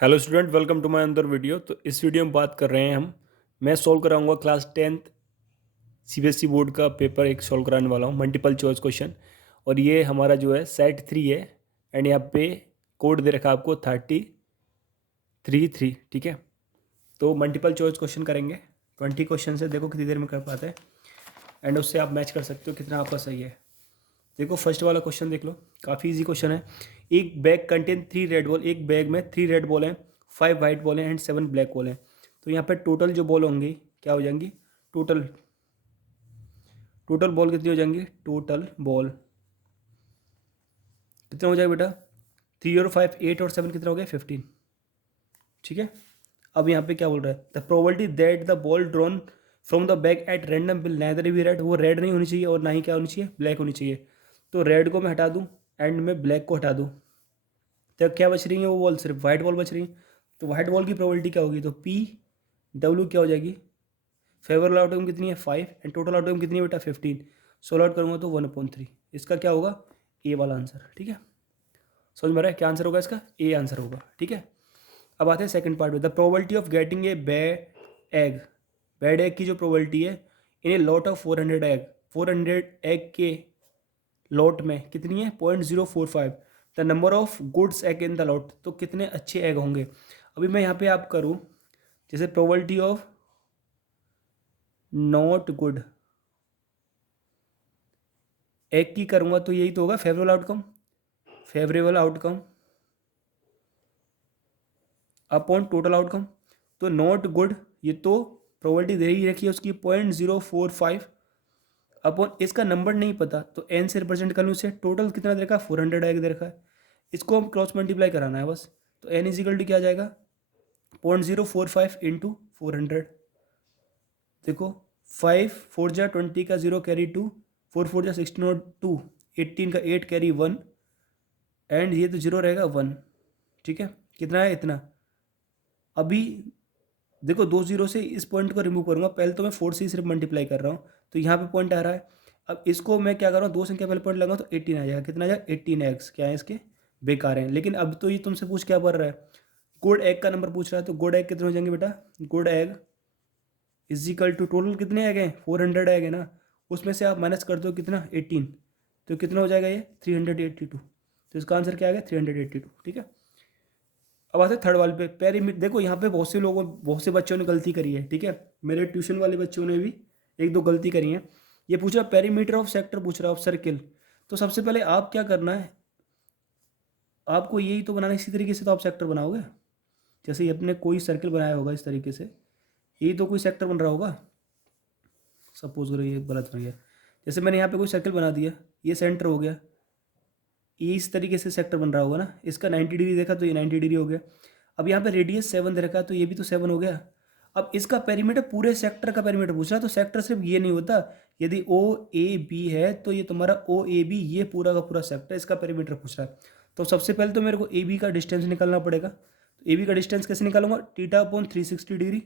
Hello student, welcome to my another video. तो इस video में बात कर रहे हैं मैं सॉल्व कराऊंगा क्लास 10th सीबीएसई बोर्ड का पेपर एक सॉल्व कराने वाला हूं, मल्टीपल चॉइस क्वेश्चन। और ये हमारा जो है सेट 3 है। एंड यहाँ पे कोड दे रखा है आपको 33 ठीक है। तो मल्टीपल चॉइस क्वेश्चन करेंगे, 20 क्वेश्चन है। देखो कितनी देर में कर पाते हैं एंड उससे आप मैच कर सकते हो कितना आपका सही है। देखो फर्स्ट वाला क्वेश्चन देख लो, काफ़ी इजी क्वेश्चन है। एक बैग कंटेन 3 रेड बॉल, एक बैग में 3 रेड बॉल हैं, 5 वाइट बॉल हैं एंड 7 ब्लैक बॉल हैं। तो यहाँ पे टोटल जो बॉल होंगी क्या हो जाएंगी, टोटल टोटल बॉल कितनी हो जाएंगी, टोटल बॉल कितना हो जाएगा बेटा, 3 और 5 8 और 7 कितना हो गया 15। ठीक है। अब यहाँ पे क्या बोल रहा है, the probability that the ball drawn from the bag at random will nether B red, वो रेड नहीं होनी चाहिए और ना ही क्या होनी चाहिए, ब्लैक होनी चाहिए। तो रेड को मैं हटा दूँ एंड मैं ब्लैक को हटा दूँ, तो क्या बच रही है, वो बॉल सिर्फ वाइट बॉल बच रही है। तो वाइट बॉल की प्रोबेबिलिटी क्या होगी, तो पी डब्ल्यू क्या हो जाएगी, फेवरेबल आउटकम कितनी है 5 एंड टोटल आउटकम कितनी है बेटा 15। सोल्व आउट करूँगा तो 1/3। इसका क्या होगा, ए वाला आंसर। ठीक है, समझ में रहा है क्या आंसर होगा इसका, ए आंसर होगा। ठीक है। अब आते हैं सेकंड पार्ट में, the probability of getting a egg bad egg की जो प्रोबेबिलिटी है in a lot of 400 egg, 400 egg के लॉट में कितनी है 0.045। The number of goods egg in the lot, तो कितने अच्छे एग होंगे। अभी मैं यहाँ पे आप करूँ जैसे probability of not good egg की करूँगा तो यही तो होगा favourable outcome, favourable outcome upon total outcome. तो नॉट गुड ये तो प्रोबेबिलिटी दे ही रखी है उसकी 0.045 अपॉन इसका नंबर नहीं पता तो एन से रिप्रेजेंट कर लूँ इसे। टोटल कितना दे रखा है 400 एग दे रखा है, इसको हम क्रॉस मल्टीप्लाई कराना है बस। तो एन इजिकल टू क्या आ जाएगा 0.045 इंटू 400। देखो 5 4 जा 20 का 0 कैरी 2, 4 4 जा 16 और 2 18 का 8 कैरी 1 एंड ये तो 0 रहेगा 1। ठीक है, कितना है इतना। अभी देखो 2 जीरो से इस पॉइंट को रिमूव करूंगा, पहले तो मैं 4 से सिर्फ मल्टीप्लाई कर रहा हूँ तो यहाँ पे पॉइंट आ रहा है। अब इसको मैं क्या कर रहा हूँ, दो संख्या पहले पॉइंट लगाऊँ तो 18 आ जाएगा। कितना आ जाएगा 18x, क्या है इसके बेकार हैं। लेकिन अब तो ये तुमसे पूछ क्या पड़ रहा है, गुड एग का नंबर पूछ रहा है। तो गुड एग कितने हो जाएंगे बेटा, good egg equal to total कितने एग हैं 400 एग है ना, उसमें से आप माइनस कर दो कितना 18, तो कितना हो जाएगा ये 382। तो इसका आंसर क्या आ गया 382। ठीक है। अब आते थर्ड वाले पे, पेरीमीटर। देखो यहाँ पे बहुत से बच्चों ने गलती करी है। ठीक है, मेरे ट्यूशन वाले बच्चों ने भी एक दो गलती करी है। ये पूछ रहा पेरीमीटर ऑफ सेक्टर पूछ रहा है ऑफ सर्किल। तो सबसे पहले आप क्या करना है, आपको यही तो बनाना है, इसी तरीके से तो आप सेक्टर बनाओगे। जैसे ये अपने कोई सर्किल बनाया होगा इस तरीके से, यही तो कोई सेक्टर बन रहा होगा। सपोज करो ये गलत बन गया, जैसे मैंने यहाँ पे कोई सर्किल बना दिया, ये सेंटर हो गया, ये इस तरीके से सेक्टर बन रहा होगा ना। इसका 90 डिग्री देखा तो ये 90 डिग्री हो गया। अब यहाँ पे रेडियस 7 दे रखा है तो ये भी तो 7 हो गया। अब इसका पेरीमीटर, पूरे सेक्टर का पेरीमीटर पूछ रहा है, तो सेक्टर सिर्फ ये नहीं होता। यदि ओ ए बी है तो ये तुम्हारा ओ ए बी, ये पूरा का पूरा सेक्टर, इसका पेरीमीटर पूछ रहा है। तो सबसे पहले तो मेरे को ए बी का डिस्टेंस निकालना पड़ेगा। तो ए बी का डिस्टेंस कैसे निकालूंगा, theta upon 360 degree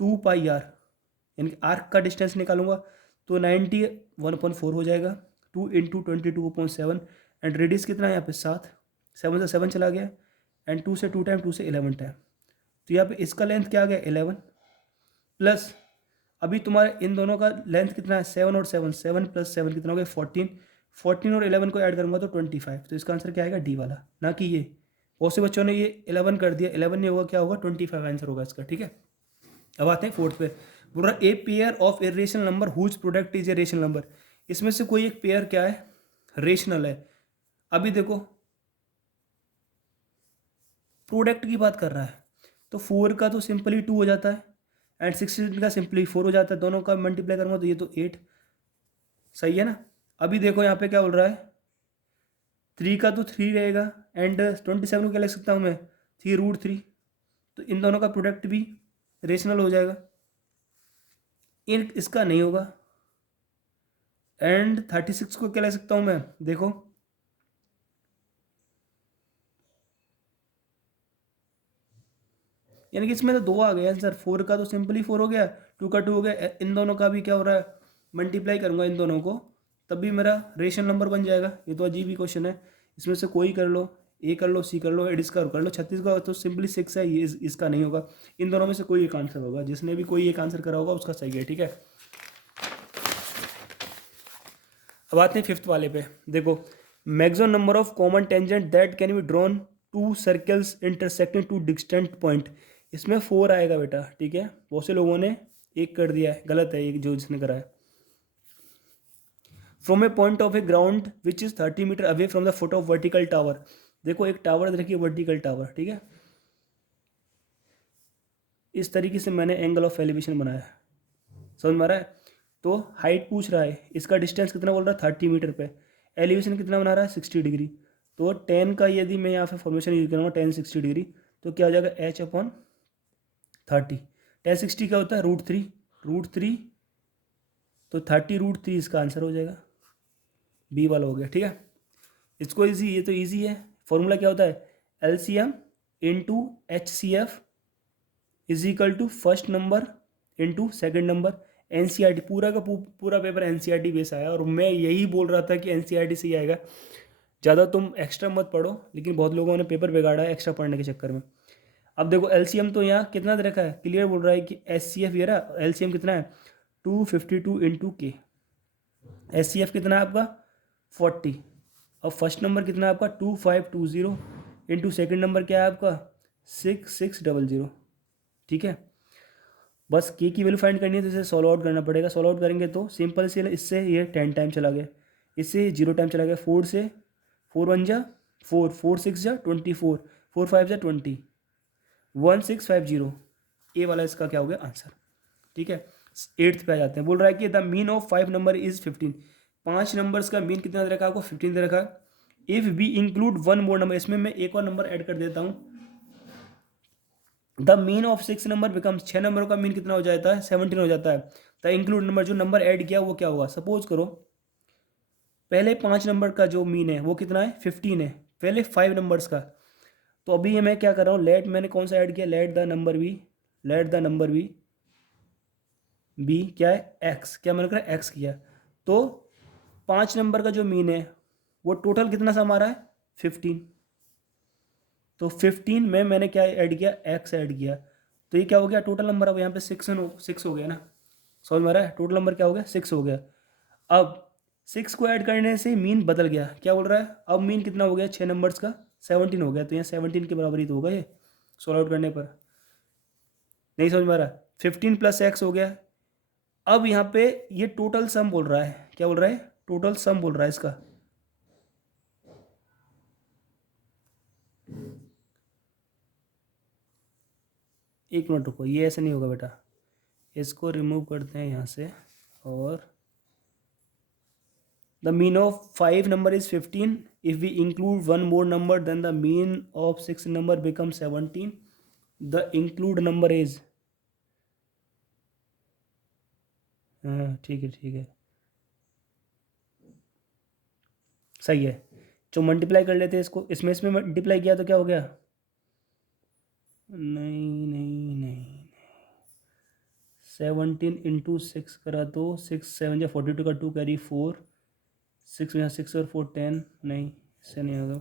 2 pi r, यानी कि आर्क का डिस्टेंस निकालूंगा तो 90 1/4 हो जाएगा, 2 इंटू 22/7 एंड रेडियस कितना है यहाँ पे 7, 7 से 7 चला गया एंड 2 से 2 टाइम 2 से 11 टाइम। तो यहाँ पे इसका लेंथ क्या आ गया 11 प्लस, अभी तुम्हारे इन दोनों का लेंथ कितना है 7 और 7, 7 प्लस 7 कितना हो गया 14, 14 और 11 को ऐड करूँगा तो 25। तो इसका आंसर क्या आएगा डी वाला, ना कि ये। बहुत से बच्चों ने ये 11 कर दिया, 11 नहीं होगा, क्या होगा 25 आंसर होगा इसका। ठीक है। अब आते हैं फोर्थ पे, बोल रहा a pair of irrational number whose product is a rational number. इसमें से कोई एक पेयर क्या है, रेशनल है। अभी देखो प्रोडक्ट की बात कर रहा है, तो 4 का तो सिंपली 2 हो जाता है एंड 16 का सिंपली 4 हो जाता है। दोनों का मल्टीप्लाई करूँगा तो ये तो 8, सही है ना। अभी देखो यहाँ पे क्या बोल रहा है, 3 का तो 3 रहेगा एंड 27 को क्या लिख सकता हूँ मैं 3√3। तो इन दोनों का प्रोडक्ट भी रेशनल हो जाएगा, इन इसका नहीं होगा। एंड 36 को क्या ले सकता हूँ मैं, देखो यानी कि इसमें तो 2 आ गए आंसर। 4 का तो सिंपली 4 हो गया, 2 का 2 हो गया, इन दोनों का भी क्या हो रहा है मल्टीप्लाई करूंगा इन दोनों को, तब भी मेरा रेशनल नंबर बन जाएगा। ये तो अजीब ही क्वेश्चन है, इसमें से कोई कर लो, ए कर लो, सी कर लो, एडिस कर लो, 36 का तो सिंपली 6 है, ये इसका नहीं होगा। इन दोनों में से कोई एक आंसर होगा, जिसने भी कोई एक आंसर करा होगा उसका सही है, ठीक है। अब आते हैं फिफ्थ वाले पे। देखो, maximum number of common tangent that can be drawn to circles intersecting two distant point. इसमें 4 आएगा बेटा, ठीक है। बहुत से लोगों ने एक कर दिया है, गलत है एक जो जिसने करा है। From a point of a ground which is 30 metre away from the foot of vertical tower. देखो एक टावर देखिए, वर्टिकल टावर, ठीक है। इस तरीके से मैंने एंगल ऑफ एलिवेशन बनाया है, समझ में आ रहा है। तो हाइट पूछ रहा है, इसका डिस्टेंस कितना बोल रहा है 30 मीटर पे, एलिवेशन कितना बना रहा है 60 डिग्री। तो 10 का यदि मैं यहाँ पे फॉर्मेशन यूज करूँगा 10 60 डिग्री, तो क्या हो जाएगा H/30। 10 60 क्या होता है √3, तो 30√3 इसका आंसर हो जाएगा, बी वाला हो गया, ठीक है। इसको इजी, ये तो इजी है। फॉर्मूला क्या होता है, LCM into HCF is equal to first number into second number. NCERT पूरा का पूरा पेपर NCERT बेस आया, और मैं यही बोल रहा था कि NCERT से ही आएगा। ज़्यादा तुम एक्स्ट्रा मत पढ़ो, लेकिन बहुत लोगों ने पेपर बिगाड़ा है एक्स्ट्रा पढ़ने के चक्कर में। अब देखो LCM तो यहाँ कितना दे रखा है, क्लियर बोल रहा है कि SCF ये रहा, LCM कितना है 252 इंटू K। SCF कितना है आपका 40। अब फर्स्ट नंबर कितना है आपका 2520 इंटू सेकेंड नंबर क्या है आपका 6600, ठीक है। बस के की वैल्यू फाइंड करनी है, तो इसे सॉल्व आउट करना पड़ेगा। सॉल्व आउट करेंगे तो सिंपल से, इससे ये 10 टाइम चला गया, इससे 0 टाइम चला गया, 4 से 4 1 जा 4, 4 6 जा 24, 4 5 जा 20, 1650। ए वाला इसका क्या हो गया आंसर, ठीक है। 8th पे आ जाते हैं। बोल रहा है कि the mean of 5 number is 15। 5 numbers का मीन कितना दे रखा है आपको 15 दे रखा है। If we include 1 more number, इसमें मैं एक और नंबर ऐड कर देता हूँ। The mean of 6 number becomes, 6 नंबरों का मीन कितना हो जाता है 17 हो जाता है। द इंक्लूड नंबर, जो नंबर ऐड किया वो क्या होगा। सपोज करो पहले 5 नंबर का जो मीन है वो कितना है 15 है, पहले 5 नंबर्स का। तो अभी मैं क्या कर रहा हूँ, लेट मैंने कौन सा ऐड किया, लेट द नंबर बी क्या है एक्स, क्या मैंने करा एक्स किया। तो 5 नंबर का जो मीन है वो टोटल कितना सा हमारा है 15। तो 15 में मैंने क्या ऐड किया, एक्स ऐड किया। तो ये क्या हो गया टोटल नंबर, अब यहाँ पे 6 हो गया ना, समझ में आ रहा है। टोटल नंबर क्या हो गया 6 हो गया। अब 6 को ऐड करने से मीन बदल गया, क्या बोल रहा है, अब मीन कितना हो गया 6 नंबर्स का 17 हो गया। तो यहाँ 17 के बराबर ही तो होगा ये, सॉल्व आउट करने पर। नहीं समझ में आ रहा, 15 प्लस एक्स हो गया। अब यहाँ पे ये टोटल सम बोल रहा है, क्या बोल रहा है टोटल सम बोल रहा है इसका। एक मिनट रुको, ये ऐसे नहीं होगा बेटा, इसको रिमूव करते हैं यहाँ से। और the mean of 5 number is 15, if we include 1 more number then the mean of 6 number become 17। The include number is, हाँ ठीक है सही है। जो मल्टीप्लाई कर लेते हैं इसको, इसमें मल्टीप्लाई किया तो क्या हो गया, नहीं 17 इंटू 6 करा तो 6 7 या 42 का 2 कैरी 4, 6 यहाँ 6 और 4 10, नहीं इससे नहीं होगा।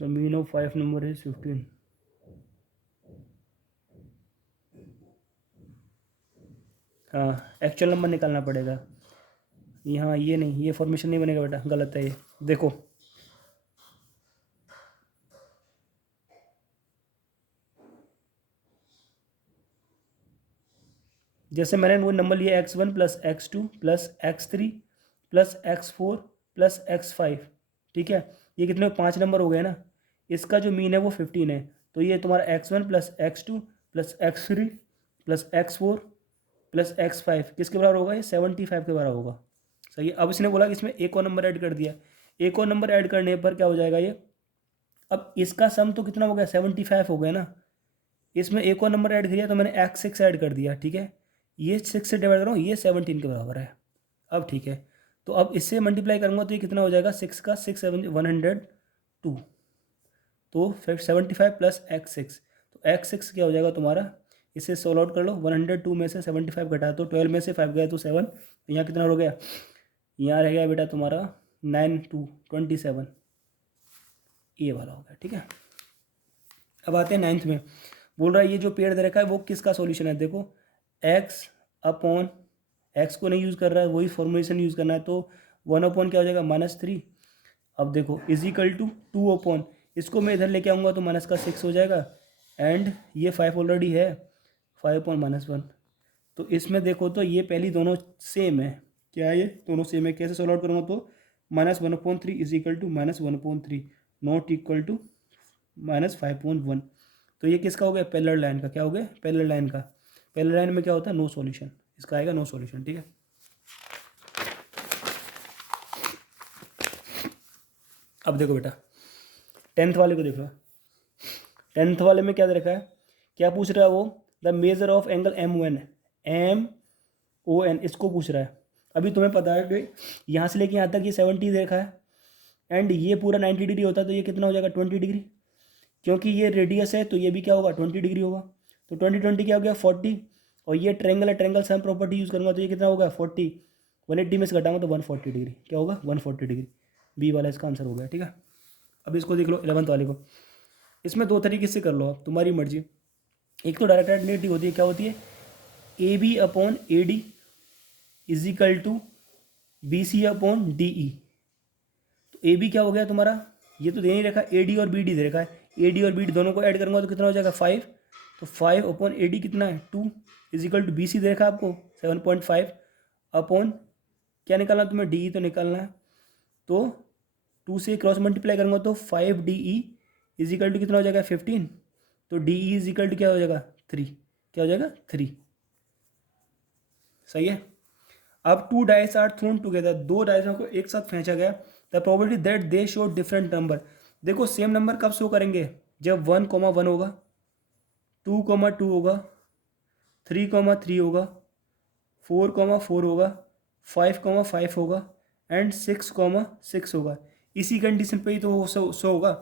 द मीन ऑफ 5 नंबर है 15। हाँ एक्चुअल नंबर निकालना पड़ेगा यहाँ, ये नहीं, ये फॉर्मेशन नहीं बनेगा बेटा, गलत है ये। देखो जैसे मैंने वो नंबर लिया x1 plus x2 plus x3 plus x4 plus x5, ठीक है। ये कितने 5 नंबर हो गए ना, इसका जो मीन है वो 15 है। तो ये तुम्हारा x1 plus x2 plus x3 plus x4 plus x5 किसके बराबर होगा, ये 75 के बराबर होगा। सही है। अब इसने बोला कि इसमें एक और नंबर ऐड कर दिया, एक और नंबर ऐड करने पर क्या हो जाएगा ये, अब इसका सम तो कितना हो गया 75 हो गया ना, इसमें एक और नंबर ऐड किया तो मैंने x6 ऐड कर दिया, ठीक है। ये 6 से डिवाइड करो, ये 17 के बराबर है। अब ठीक है, तो अब इससे मल्टीप्लाई करूँगा तो ये कितना हो जाएगा 6 का 6 7 102, तो फिर 75 प्लस x6, तो x6 क्या हो जाएगा तुम्हारा, इसे सोल्व आउट कर लो। 102 में से 75 घटा तो 12 में से 5 गया तो 7, तो यहाँ कितना हो गया, यहाँ रह गया बेटा तुम्हारा 9 2 27। ये वाला हो गया, ठीक है। अब आते हैं 9th में, बोल रहा है ये जो पेड़ दे रखा है वो किसका सॉल्यूशन है। देखो एक्स अपॉन, एक्स को नहीं यूज़ कर रहा है, वही फॉर्मुलेशन यूज़ करना है, तो 1 अपॉन क्या हो जाएगा -3। अब देखो इजिकल टू 2 अपॉन, इसको मैं इधर लेके आऊँगा तो माइनस का 6 हो जाएगा, एंड ये 5 ऑलरेडी है, 5 अपॉन -1। तो इसमें देखो तो ये पहली दोनों सेम है, क्या है ये दोनों सेम है। कैसे सॉल्व आउट करूँगा, तो -1/3 equal to -1/3 not equal to -5/1। तो ये किसका हो गया, पैरेलल लाइन का। क्या हो गया, पैरेलल लाइन का। पैरेलल लाइन में क्या होता है, नो सॉल्यूशन, इसका आएगा नो सॉल्यूशन, ठीक है। अब देखो बेटा 10th वाले को देख लो। 10th वाले में क्या दे रखा है, क्या पूछ रहा है वो, the measure of angle MON, इसको पूछ रहा है। अभी तुम्हें पता है कि यहाँ से लेके यहाँ तक ये 70 दे रखा है, एंड ये पूरा 90 डिग्री होता है, तो ये कितना हो जाएगा 20 डिग्री, क्योंकि ये रेडियस है तो ये भी क्या होगा 20 डिग्री होगा। तो 20 क्या हो गया 40, और ये ट्रेंगल है, ट्रेंगल सेम प्रॉपर्टी यूज़ करूँगा तो ये कितना होगा 40, 180 में से घटाऊंगा तो 140 डिग्री, क्या होगा 140 डिग्री। बी वाला इसका आंसर हो गया, ठीक है। अब इसको देख लो 11th वाले को, इसमें दो तरीके से कर लो आप, तुम्हारी मर्जी। एक तो डायरेक्ट एडिटिव होती है, क्या होती है, AB upon AD equal to BC upon DE। तो AB क्या हो गया तुम्हारा, ये तो दे नहीं रखा, AD और BD दे रखा है, AD और BD दोनों को ऐड करूँगा तो कितना हो जाएगा 5, तो 5 अपॉन AD कितना है 2 इजिकल टू BC दे रखा है आपको 7.5 अपॉन क्या निकालना तुम्हें, DE तो निकालना है, तो 2 से क्रॉस मल्टीप्लाई करूँगा तो 5DE इजिकल टू कितना हो जाएगा 15, तो DE इजिकल टू क्या हो जाएगा 3, क्या हो जाएगा 3, सही है। अब 2 डाइस आर थ्रोन टुगेदर, दो डाइसों को एक साथ फेंचा गया, the probability that they show different number. देखो सेम नंबर कब शो करेंगे, जब 1,1 होगा, 2,2 होगा, 3,3 होगा, 4,4 होगा, 5,5 होगा, एंड 6,6 होगा। इसी कंडीशन पे ही तो वो शो होगा।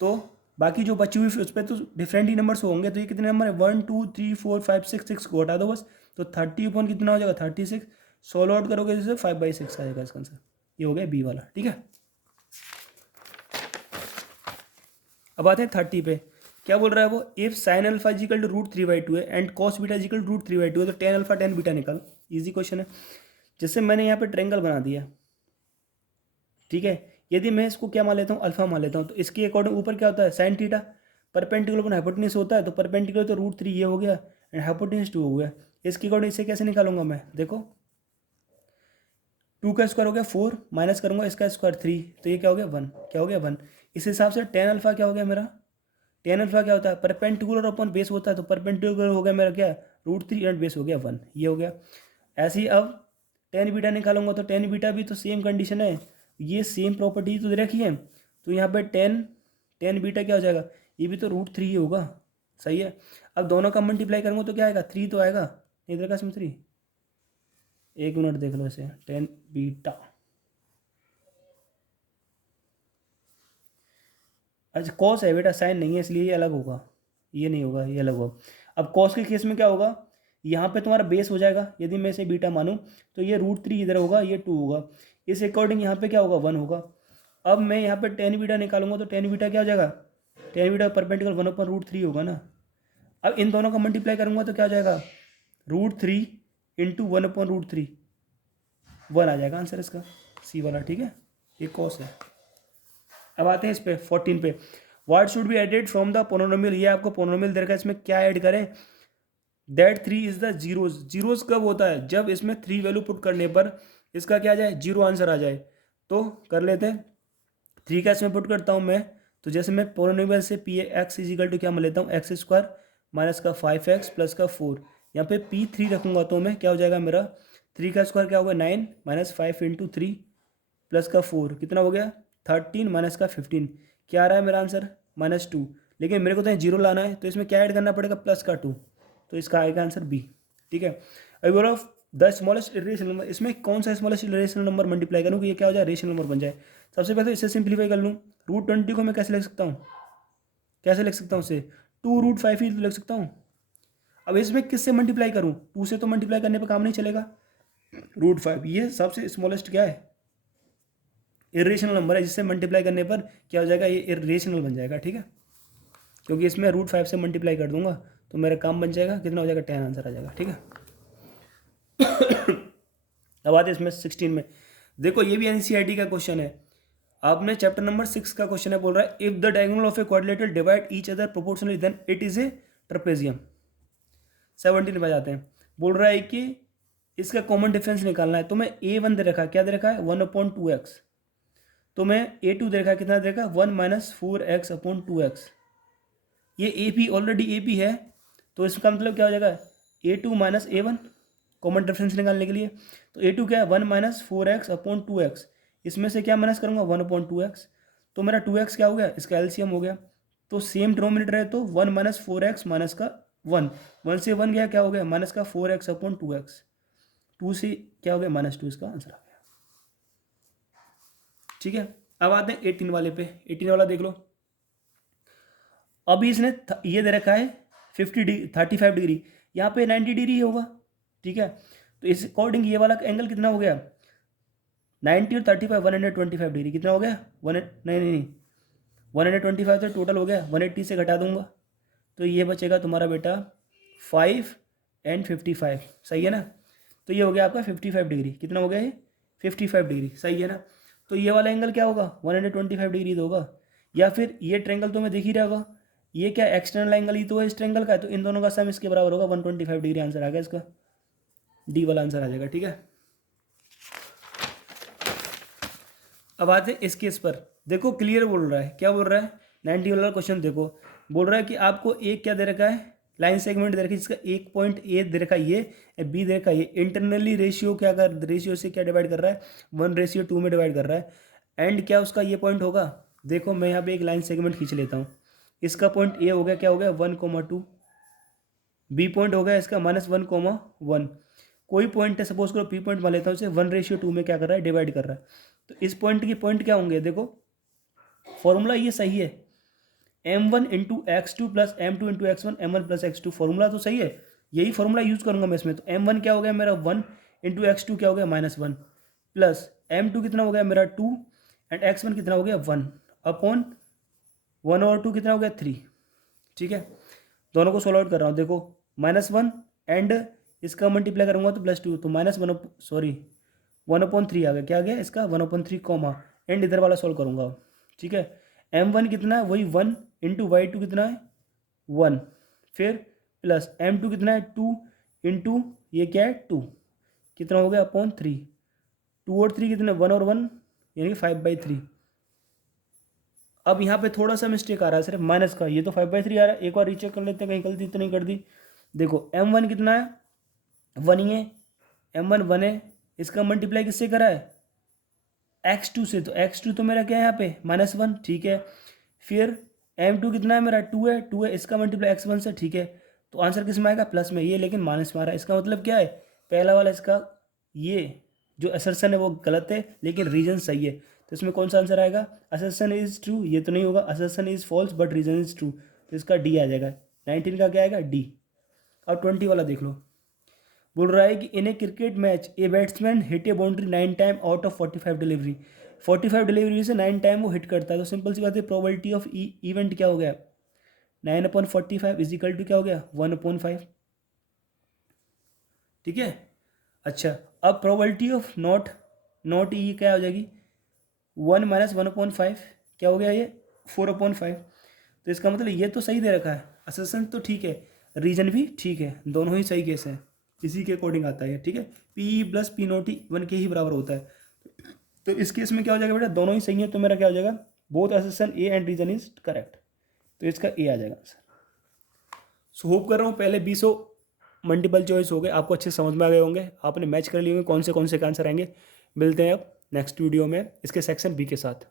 तो बाकी जो बची हुई उस पर तो डिफरेंट ही नंबर होंगे। तो ये कितने नंबर है 1 2 3 4 5 6, 6 को हटा दो बस, तो 30 अपॉन कितना हो जाएगा 36, सोल्व आउट करोगे जैसे 5/6 आएगा इसका आंसर। ये हो गया बी वाला, ठीक है। अब आते हैं 30 पे, क्या बोल रहा है वो, if sine alpha equal to √3/2 है and cos beta equal to √3/2 है, तो टेन अल्फा टेन बीटा निकाल। इजी क्वेश्चन है। जैसे मैंने यहाँ पे ट्रेंगल बना दिया, ठीक है, यदि मैं इसको क्या मान लेता हूँ अल्फा मान लेता हूँ, तो इसके अकॉर्डिंग ऊपर क्या होता है साइन थीटा, परपेंडिकुलर पर हाइपोटेन्यूज होता है, तो परपेंडिकुलर तो √3 ये हो गया एंड हाइपोटेन्यूज 2 हो गया। इसके अकॉर्डिंग इसे कैसे निकालूंगा मैं, देखो 2 का स्क्वायर हो गया 4, माइनस करूंगा इसका स्क्वायर 3, तो ये क्या हो गया 1, क्या हो गया 1। इस हिसाब से टेन अल्फा क्या हो गया मेरा, टेन अल्फा क्या होता है परपेंडिकुलर अपॉन बेस होता है, तो परपेंडिकुलर हो गया मेरा क्या √3 एंड बेस हो गया 1, ये हो गया। ऐसे ही अब टेन बीटा निकालूंगा, तो टेन बीटा भी तो सेम कंडीशन है, ये सेम प्रॉपर्टी तो दे रखी है, तो यहाँ पे टेन बीटा क्या हो जाएगा, ये भी तो √3 ही होगा, सही है। अब दोनों का मल्टीप्लाई करूँगा तो क्या आएगा 3 तो आएगा, इधर का इसमें 3, एक मिनट देख लो इसे, टेन बीटा, अच्छा कॉस है बेटा, साइन नहीं है इसलिए ये अलग होगा, ये नहीं होगा, ये अलग होगा। अब कॉस के केस में क्या होगा, यहाँ पे तुम्हारा बेस हो जाएगा, यदि मैं इसे बीटा मानूँ तो ये √3 इधर होगा, ये 2 होगा, इस अकॉर्डिंग यहाँ पे क्या होगा 1 होगा। अब मैं यहाँ पे टेन बीटा निकालूंगा तो टेन बीटा क्या हो जाएगा, टेन बीटा परपेंडिकुलर 1/√3 होगा ना। अब इन दोनों का मल्टीप्लाई करूँगा तो क्या हो जाएगा √3 इंटू 1/√3, 1 आ जाएगा आंसर इसका, सी वाला, ठीक है, ये कॉस है। अब आते हैं इस पे 14 पे, what should be added from the polynomial, ये आपको पोनोमियल दे रखा है, इसमें क्या ऐड करें, that 3 is the zeros. Zeros कब होता है, जब इसमें 3 वैल्यू पुट करने पर इसका क्या आ जाए 0 आंसर आ जाए। तो कर लेते हैं, 3 का इसमें पुट करता हूँ मैं, तो जैसे मैं पोनोमियल से P(x) इजिकल टू क्या मान लेता हूँ x² माइनस का 5x प्लस का 4, यहाँ पे P3 रखूँगा तो मैं क्या हो जाएगा मेरा 3 का स्क्वायर क्या होगा 9 माइनस 5 इंटू 3 प्लस का 4 कितना हो गया 13 माइनस का 15, क्या आ रहा है मेरा आंसर -2। लेकिन मेरे को तो 0 लाना है, तो इसमें क्या ऐड करना पड़ेगा प्लस का 2, तो इसका आएगा आंसर बी, ठीक है। अभी बोलो द स्मॉलेस्ट इरेशनल नंबर, इसमें कौन सा स्मॉलेस्ट इरेशनल नंबर मल्टीप्लाई करूँ कि ये क्या हो जाए रेशनल नंबर बन जाए। सबसे पहले तो इसे सिंप्लीफाई कर लूँ, √20 को मैं कैसे लिख सकता हूँ, कैसे लिख सकता हूँ इसे 2√5 ही तो लिख सकता हूँ। अब इसमें किससे मल्टीप्लाई करूँ, 2 से तो मल्टीप्लाई करने पर काम नहीं चलेगा, √5, ये सबसे स्मॉलेस्ट क्या है इरेशनल नंबर है जिससे मल्टीप्लाई करने पर क्या हो जाएगा, ये इरेशनल बन जाएगा, ठीक है, क्योंकि इसमें √5 से मल्टीप्लाई कर दूंगा तो मेरा काम बन जाएगा, कितना हो जाएगा 10 आंसर आ जाएगा, ठीक है। अब आते इसमें 16 में, देखो ये भी एनसीईआरटी का क्वेश्चन है, आपने चैप्टर नंबर 6 का क्वेश्चन है, बोल रहा है if the diagonal of a quadrilateral divide each other proportionally then it is a trapezium. 17 में जाते हैं, बोल रहा है कि इसका कॉमन डिफरेंस निकालना है, तो मैं A1 दे रखा है, क्या दे रखा है 1/2x, तो मैं A2 दे रखा है, कितना दे रखा है 1 - 4x/2x, ये AP ऑलरेडी AP है, तो इसका मतलब क्या हो जाएगा A2 - A1, कॉमन डिफरेंस निकालने के लिए, तो A2 क्या है 1 - 4x/2x, इसमें से क्या माइनस करूँगा 1/2x, तो मेरा 2x क्या हो गया, इसका एलसीएम हो गया, तो सेम डिनोमिनेटर है तो 1 - 4x माइनस का 1 से 1 गया, क्या हो गया माइनस का 4x/2x, 2 से क्या हो गया -2, इसका आंसर आ गया, ठीक है। अब आते हैं 18 वाले पे, 18 वाला देख लो, अभी इसने ये दे रखा है 35 डिग्री, यहाँ पे 90 डिग्री होगा, ठीक है, तो इस अकॉर्डिंग ये वाला एंगल कितना हो गया 90 और 35 125 डिग्री, कितना हो गया नहीं 125 तो टोटल हो गया, 180 से घटा दूंगा तो ये बचेगा तुम्हारा बेटा 5 और 55, सही है ना, तो ये हो गया आपका 55 डिग्री, कितना हो गया ये 55 डिग्री, सही है ना, तो ये वाला एंगल क्या होगा 125 डिग्री होगा, या फिर ये ट्रेंगल तो मैं देख ही रहा होगा, ये क्या एक्सटर्नल एंगल ही तो है इस ट्रेंगल का, तो इन दोनों का सम इसके बराबर होगा 125 डिग्री, आंसर आ गया इसका, डी वाला आंसर आ जाएगा, ठीक है। अब आते हैं इस केस पर, देखो क्लियर बोल रहा है, क्या बोल रहा है 90 वाला क्वेश्चन देखो, बोल रहा है कि आपको एक क्या दे रखा है लाइन सेगमेंट दे रखी है जिसका 1.8 दे रखा है ये बी दे रखा है, ये इंटरनली रेशियो क्या कर रेशियो से क्या डिवाइड कर रहा है 1:2 में डिवाइड कर रहा है, एंड क्या उसका ये पॉइंट होगा, देखो मैं यहाँ पे एक लाइन सेगमेंट खींच लेता हूँ, इसका पॉइंट ए हो गया, क्या हो गया 1,2, बी पॉइंट हो गया इसका -1,1, कोई पॉइंट है सपोज करो पी पॉइंट मान लेता हूँ, उसे 1:2 में क्या कर रहा है डिवाइड कर रहा है, तो इस पॉइंट की पॉइंट क्या होंगे, देखो फॉर्मूला ये सही है, m1 × x2 + m2 × x1 m1 + x2, formula तो सही है, यही फॉर्मूला यूज़ करूंगा मैं इसमें, तो m1 क्या हो गया मेरा 1 × x2 क्या हो गया -1 प्लस m2 कितना हो गया मेरा 2 एंड x1 कितना हो गया 1 अपॉन 1 और 2 कितना हो गया 3, ठीक है, दोनों को सोल्व आउट कर रहा हूँ, देखो -1 एंड इसका मल्टीप्लाई करूँगा तो +2, तो -1/3 आ गया, क्या आ गया इसका 1/3 कॉमा, एंड इधर वाला सोल्व करूँगा, ठीक है, m1 कितना है वही 1 × y2 कितना है 1, फिर प्लस m2 कितना है 2 × ये क्या है 2, कितना हो गया /3, 2 और 3 कितना 1 और 1 यानी कि 5/3, अब यहाँ पे थोड़ा सा मिस्टेक आ रहा है सिर्फ माइनस का, ये तो 5/3 आ रहा है, एक बार रीचेक कर लेते हैं कहीं गलती तो नहीं कर दी, देखो m1 कितना है 1 ही है, m1 1 है, इसका मल्टीप्लाई किससे करा है x2 से, तो x2 तो मेरा क्या है यहाँ पे -1, ठीक है, फिर m2 कितना है मेरा 2 है, 2 है, इसका मल्टीप्लाई x1 से, ठीक है, तो आंसर किस में आएगा प्लस में, ये लेकिन माइनस में आ रहा है, इसका मतलब क्या है पहला वाला इसका ये जो असर्शन है वो गलत है लेकिन रीजन सही है, तो इसमें कौन सा आंसर आएगा, असर्शन इज ट्रू, ये तो नहीं होगा, assertion is false but reason is true, तो इसका डी आ जाएगा, 19 का क्या आएगा डी। अब 20 वाला देख लो, बोल रहा है कि in a cricket match a batsman hit a boundary 9 time out of 45 delivery, 45 delivery से 9 टाइम वो हिट करता है, तो सिंपल सी बात है प्रोबेबिलिटी ऑफ इवेंट क्या हो गया 9/45 इज इक्वल टू क्या हो गया 1/5, ठीक है। अच्छा अब प्रोबेबिलिटी ऑफ नॉट ई क्या हो जाएगी 1 - 1/5, क्या हो गया ये 4/5, तो इसका मतलब ये तो सही दे रखा है, असर्शन तो ठीक है, रीजन भी ठीक है, दोनों ही सही केस है, इसी के अकॉर्डिंग आता है, ठीक है, पी + P0 1 के ही बराबर होता है, तो इस केस में क्या हो जाएगा बेटा दोनों ही सही है, तो मेरा क्या हो जाएगा both assertion A and reason is correct, तो इसका ए आ जाएगा आंसर। सो होप कर रहा हूँ पहले 20 मल्टीपल चॉइस हो गए, आपको अच्छे समझ में आ गए होंगे, आपने मैच कर लिए होंगे कौन से आंसर आएंगे। मिलते हैं अब नेक्स्ट वीडियो में इसके सेक्शन बी के साथ।